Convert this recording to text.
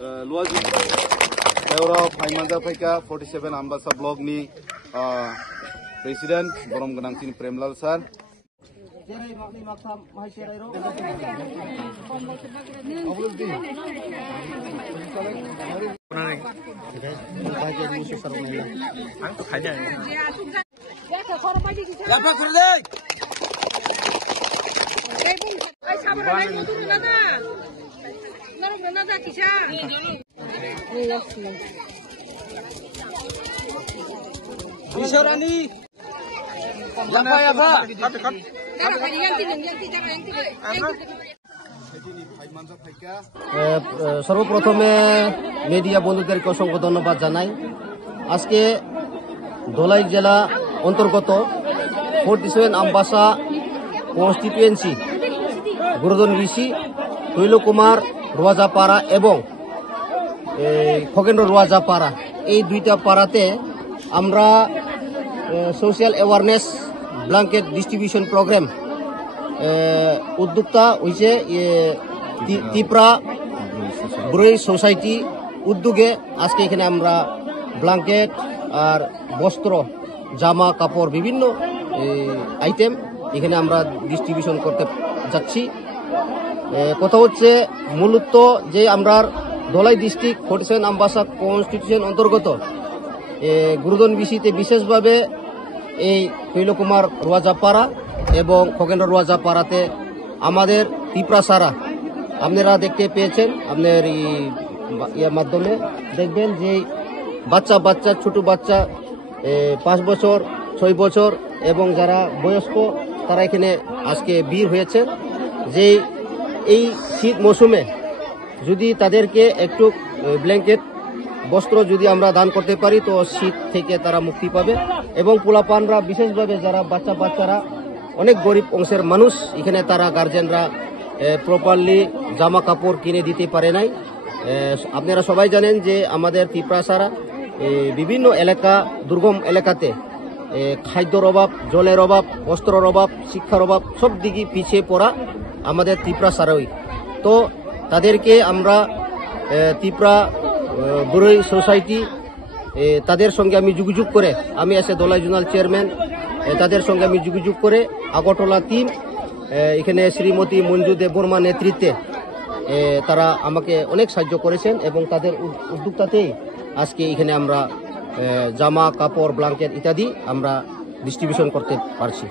Luaji Euro Paimanja Paika 47 Ambasa Blog ni President Borom Ganangsin Premlal Sir. সর্বপ্রথমে media বন্ধুদেরকে অসংখ্য ধন্যবাদ জানাই। আজকে ধলাই জেলা অন্তর্গত 47 আমবাসা কনস্টিটুয়েন্সি গুরুদন ঋষি তৈলকুমার রোয়াজাপাড়া এবং খগেন্দ্র রোয়াজাপাড়া এই দুইটা পাড়াতে আমরা social awareness blanket distribution programme উদ্যোক্তা হয়েছে তিপ্রা ব্রুই সোসাইটি উদ্যোগে আজকে এখানে আমরা ব্ল্যাঙ্কেট আর বস্ত্র জামা কাপড় বিভিন্ন আইটেম এখানে আমরা ডিস্ট্রিবিউশন করতে যাচ্ছি। কথা হচ্ছে মূলত যে আমরা ধলাই ডিস্ট্রিক্ট 47 আমবাসা কনস্টিটিউশন অন্তর্গত গুরুদন বিসিতে বিশেষভাবে এই তৈলকুমার রোয়াজাপাড়া এবং খগেন্দ্র রোয়াজাপাড়াতে আমাদের তিপ্রা সারা আপনারা দেখতে পেয়েছেন। আপনার ইয়ের মাধ্যমে দেখবেন যে বাচ্চা ছোট বাচ্চা 5 বছর 6 বছর এবং যারা বয়স্ক তারা এখানে আজকে ভিড় হয়েছে। যে এই শীত মৌসুমে যদি তাদেরকে একটু ব্ল্যাঙ্কেট বস্ত্র যদি আমরা দান করতে পারি তো শীত থেকে তারা মুক্তি পাবে এবং পোলাপানরা বিশেষভাবে যারা বাচ্চারা অনেক গরিব অংশের মানুষ এখানে তারা গার্জেনরা প্রপারলি জামা কাপড় কিনে দিতে পারে নাই। আপনারা সবাই জানেন যে আমাদের তিপ্রাসারা বিভিন্ন এলাকা দুর্গম এলাকাতে খাদ্যর অভাব, জলের অভাব, বস্ত্রের অভাব, শিক্ষার অভাব সব দিকে পিছিয়ে পড়া আমাদের তিপ্রাসারাই। তো তাদেরকে আমরা তিপ্রা ব্রুই সোসাইটি তাদের সঙ্গে আমি যোগাযোগ করে আমি এসে ধলাই জোনাল চেয়ারম্যান তাদের সঙ্গে আমি যোগাযোগ করে আগরতলা টিম এখানে শ্রীমতী মঞ্জু দেববর্মা নেতৃত্বে তারা আমাকে অনেক সাহায্য করেছেন এবং তাদের উদ্যোক্তাতেই আজকে এখানে আমরা জামা কাপড় ব্ল্যাঙ্কেট ইত্যাদি আমরা ডিস্ট্রিবিউশন করতে পারছি।